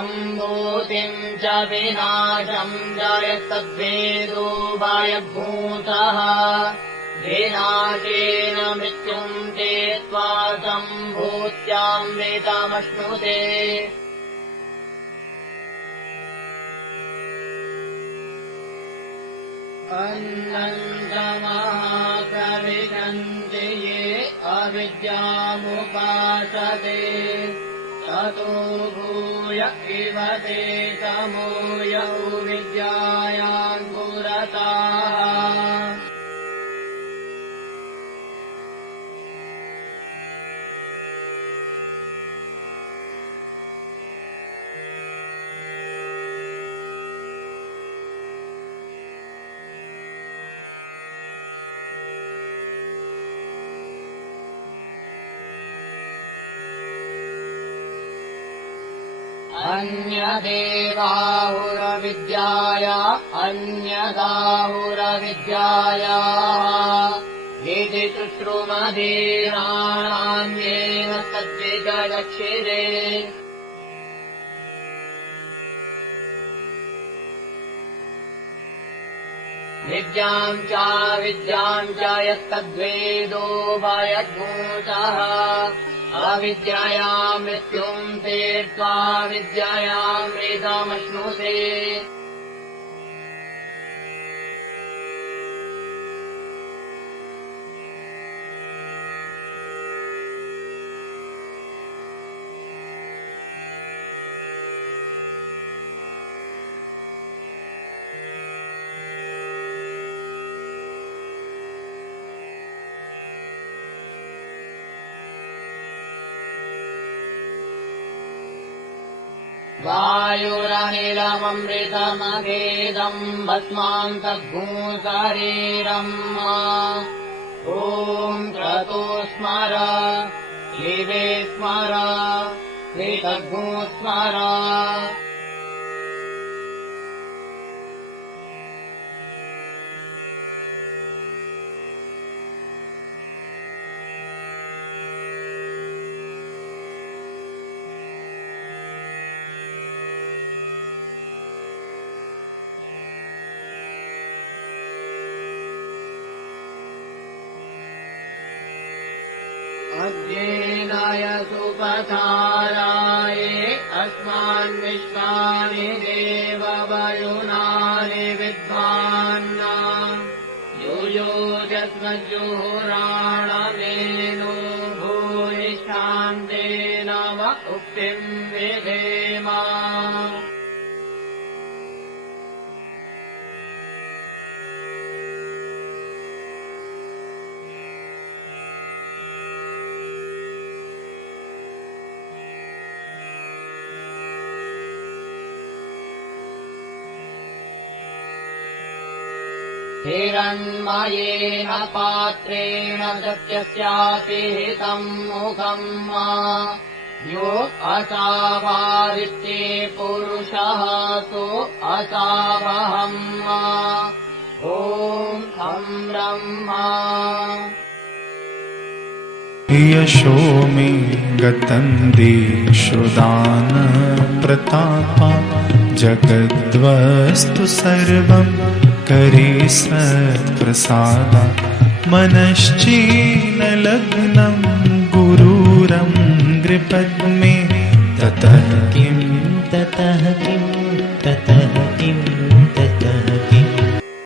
सम्भूतिम् च विनाशम् जायस्तद्वेदो वायभूतः विनाशेन मृत्युम् चेत्त्वा सम्भूत्यामृतमश्नुते अन्नन्तमहाप्रविशन्ति ये अविद्यामुपासते ततो भूय इव ते समूयौ विद्यायान् पुरतः अन्यदेवाहुरविद्याया अन्यदाहुरविद्याया इति शुश्रुमधीराणान्येन तद्विजगच्छिरे विद्याम् च यस्तद्वेदो भयद्भूतः अविद्यायाम् मृत्युम् तीर्त्वा विद्यायामृतमश्नुते वायुरनिलममृतमभेदम् भस्मान्तर्भूशरीरम् ॐ क्रतो स्मर लिवे स्मर वितर्भू स्मर अध्येनाय सुपथाराये अस्मान् विश्वानि देववयुनानि विद्वान्ना युयोजस्मज्जुहुराणमेनो भूयिष्ठान्तेन व उक्तिम् विधेमा हिरण्मयेन पात्रेण सत्यस्यापि हितम् मुखम् यो असावादित्ये पुरुषः सो असावहम् ॐ खं ब्रह्मा यशो मे गतं देशो दान प्रतापा जगद्वस्तु सर्वं करे सत्प्रसादा मनश्चेन लग्नं गुरुरं नृपद्मे ततः किं ततः किं ततः किं ततः